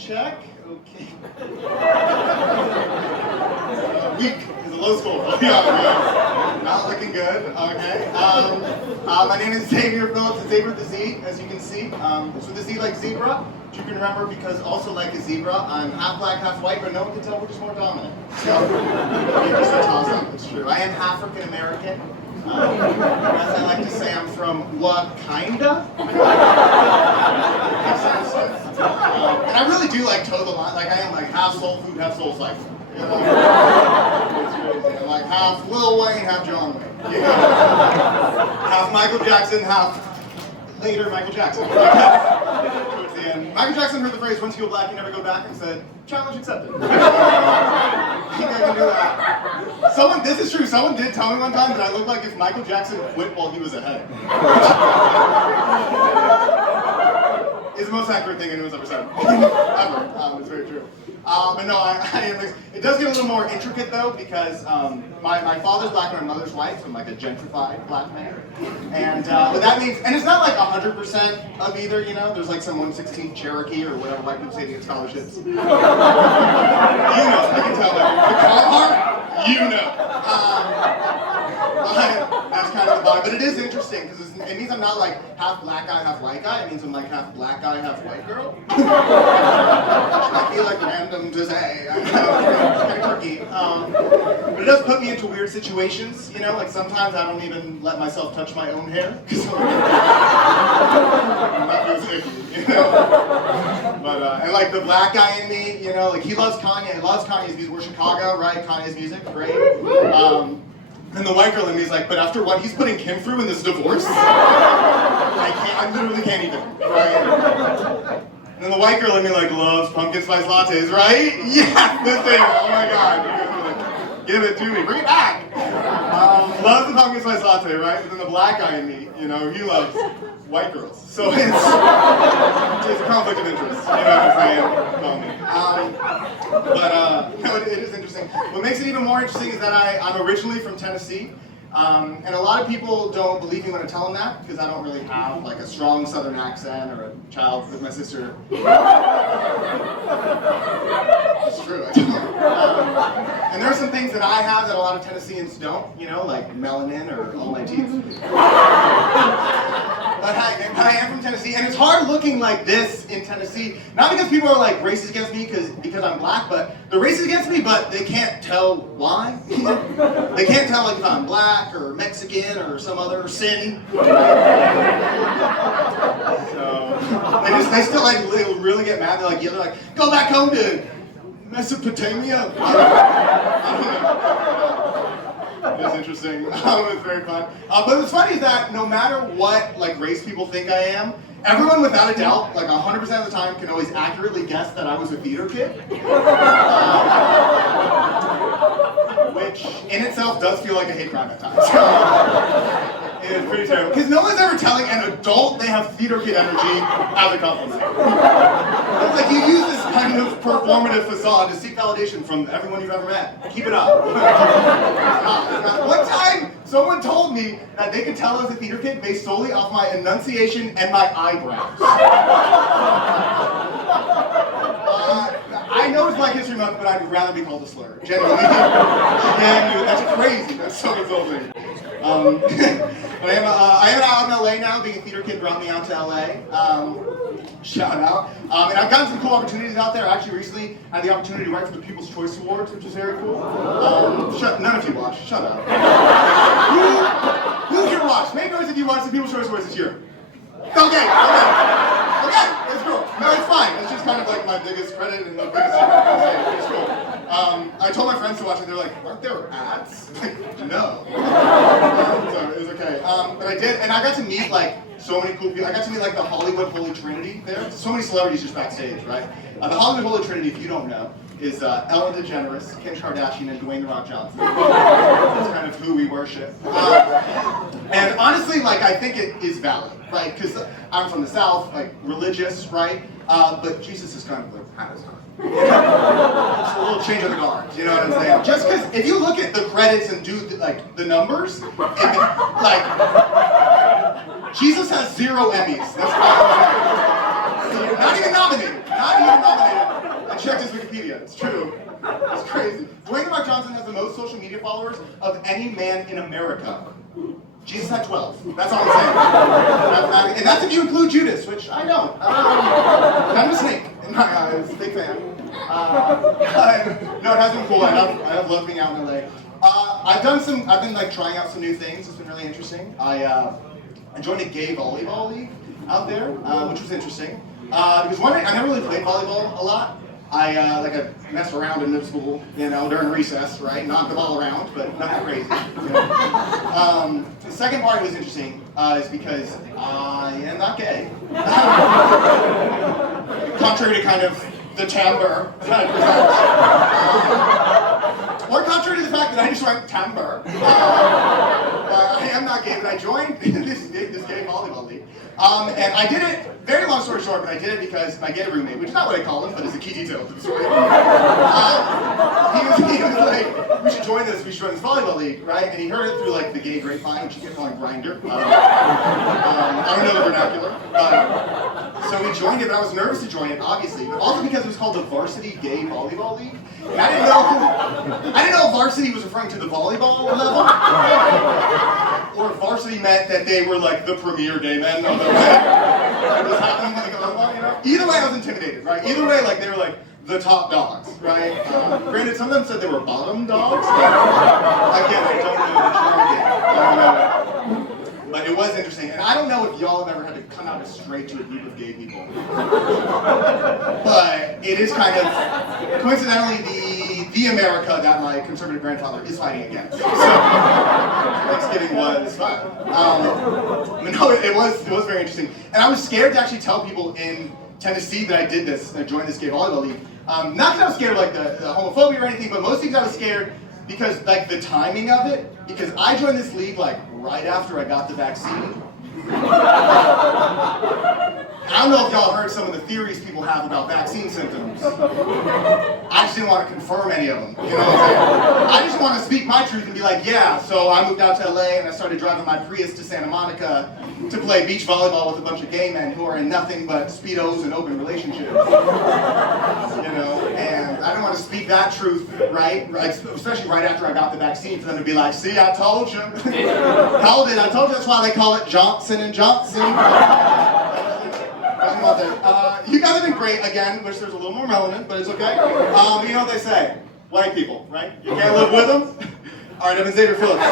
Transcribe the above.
check. Okay. Weak is a low score. Yeah. Not looking good. Okay. My name is Zavior Phillips. It's Zavior with the Z, as you can see. It's with the Z like zebra, which you can remember because also like a zebra, I'm half black, half white, but no one can tell which is more dominant. So, it's true. I am Halfrican-American. As I like to say, I'm from Wakanda. And I really do like toe the line. Like I am like half soul food, half soul cypher. You know? It's crazy. I'm like half Lil Wayne, half John Wayne. You know? Half Michael Jackson, half later Michael Jackson. Towards the end. Michael Jackson heard the phrase, once you go black, you never go back, and said, challenge accepted. I think I can do that. This is true, someone did tell me one time that I looked like if Michael Jackson quit while he was ahead. It's the most accurate thing anyone's ever said. Ever. It's very true. But no, I am. It does get a little more intricate though, because my father's black and my mother's white, so I'm like a gentrified black man. And what that means, and it's not like 100% of either, you know. There's like some 1/16 Cherokee or whatever white people say to get scholarships. You know, I can tell that. The Carhartt, you know. That's kind of the vibe, but it is interesting because it means I'm not like half black guy, half white guy. It means I'm like half black guy, half white girl. I feel like random to say. I know, it's kind of tricky. But it does put me into weird situations, you know, like sometimes I don't even let myself touch my own hair. That feels icky, you know? But, and like the black guy in me, you know, like he loves Kanye, he loves Kanye's music. We're Chicago, right? Kanye's music, great. And the white girl in me is like, but after what he's putting Kim through in this divorce, I literally can't even, right? And then the white girl in me like loves pumpkin spice lattes, right? Yeah, this thing, oh my God. Give it to me, bring it back. Loves the pumpkin spice latte, right? But then the black guy in me, you know, he loves white girls. So it's a conflict of interest, you know what I'm saying? No, it is interesting. What makes it even more interesting is that I'm originally from Tennessee. And a lot of people don't believe me when I tell them that, because I don't really have like a strong southern accent or a child with my sister. It's true, I don't. And there are some things that I have that a lot of Tennesseans don't, you know, like melanin or all my teeth. But I am from Tennessee, and it's hard looking like this in Tennessee. Not because people are like racist against me because I'm black, but they're racist against me, but they can't tell why. They can't tell like if I'm black or Mexican or some other sin. So they still like really get mad. They're like, yeah, they're like, go back home to Mesopotamia. I don't know. It's interesting. It's very fun. But what's funny is that no matter what like race people think I am, everyone without a doubt, like 100% of the time, can always accurately guess that I was a theater kid. Which in itself does feel like a hate crime at times. It's pretty terrible. Because no one's ever telling an adult they have theater kid energy as a compliment. It's like you use this kind of performative facade to seek validation from everyone you've ever met. Keep it up. One time, someone told me that they could tell I was a theater kid based solely off my enunciation and my eyebrows. I know it's Black History Month, but I'd rather be called a slur. Genuinely. That's crazy. That's so insulting. But I am out in LA now. Being a theater kid brought me out to LA. Shout out. And I've gotten some cool opportunities out there. I actually recently had the opportunity to write for the People's Choice Awards, which is very cool. None of you watched. Shut up. Who here watched? Make noise if you watched the People's Choice Awards this year. Okay, it's cool. No, it's fine. It's just kind of like my biggest credit and the biggest secret. It's cool. I told my friends to watch it. They're like, "Aren't there ads?" Like, no. So it was okay. But I did, and I got to meet like so many cool people. I got to meet like the Hollywood Holy Trinity there. So many celebrities just backstage, right? The Hollywood Holy Trinity, if you don't know, is Ellen DeGeneres, Kim Kardashian, and Dwayne "The Rock" Johnson. That's kind of who we worship. And honestly, like I think it is valid, right? Because I'm from the South, like religious, right? But Jesus is kind of like has just a little change of the guard, you know what I'm saying? Just because if you look at the credits and do like the numbers, like Jesus has 0 Emmys. That's why not even nominated. Not even nominated. social media followers of any man in America. Jesus had 12. That's all I'm saying. And that's if you include Judas, which I don't. I'm a snake in my eyes. Big fan. No, it has been cool. I have loved being out in LA. I've been like trying out some new things. It's been really interesting. I joined a gay volleyball league out there, which was interesting. Because one day, I never really played volleyball a lot. I messed around in middle school, during recess, right? Knocked the ball around, but nothing crazy. The second part was interesting is because I am not gay. Contrary to kind of the timbre that I present. Or contrary to the fact that I just went timbre. I am not gay, but I joined this gay volleyball league. And I did it, very long story short, but I did it because my gay roommate, which is not what I call him, but it's a key detail to the story. He was like, we should join this volleyball league, right? And he heard it through like the gay grapevine, which you get calling Grindr. I don't know the vernacular. So we joined it, but I was nervous to join it, obviously, but also because it was called the Varsity Gay Volleyball League. And I didn't know if varsity was referring to the volleyball level, or if varsity meant that they were like the premier gay men of the Either way, I was intimidated, right? Either way, like they were like the top dogs, right? Granted, some of them said they were bottom dogs. Again, I don't know the jargon. But it was interesting, and I don't know if y'all have ever had to come out as straight to a group of gay people. But it is kind of, coincidentally, the America that my conservative grandfather is fighting against. So, Thanksgiving was fun. But no, it was very interesting. And I was scared to actually tell people in Tennessee that I did this, I joined this gay volleyball league. Not because I was scared of like the homophobia or anything, but mostly because I was scared because like the timing of it, because I joined this league like right after I got the vaccine. I don't know if y'all heard some of the theories people have about vaccine symptoms. I just didn't want to confirm any of them, you know what I'm saying? I just want to speak my truth and be like, yeah, so I moved out to LA and I started driving my Prius to Santa Monica to play beach volleyball with a bunch of gay men who are in nothing but Speedos and open relationships. And I don't want to speak that truth, right? Especially right after I got the vaccine, for them to be like, see, I told you. Held it, I told you, that's why they call it Johnson & Johnson. You guys have been great. Again, wish there was a little more melanin, but it's okay. You know what they say. White people, right? You can't live with them? All right, I've been Zavior Phillips.